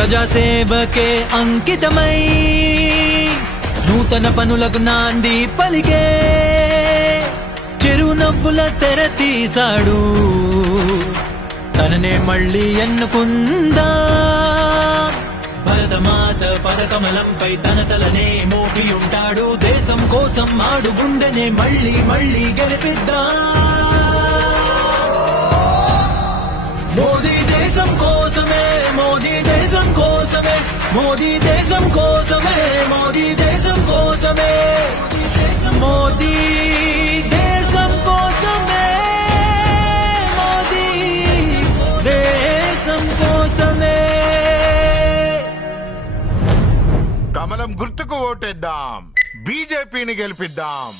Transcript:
ప్రజాసేవకే అంకితమై నూతన పనులకు నాంది పలికే చిరునవ్వుల తెర తీశాడు తననే మళ్ళీ ఎన్నుకుందా భరతమాత పదకమలంపై తన తలనే మోపి ఉంటాడు దేశం కోసం ఆడు గుండెనే మళ్ళీ మళ్ళీ గెలిపిద్దా మోదీ దేశం కోసమే మోదీ దేశం కోసమే మోదీ దేశం కోసమే మోదీ దేశం కోసమే మోదీ దేశం కోసమే మోదీ దేశం కోసమే కమలం గుర్తుకు ఓటేద్దాం బీజేపీని గెలిపిద్దాం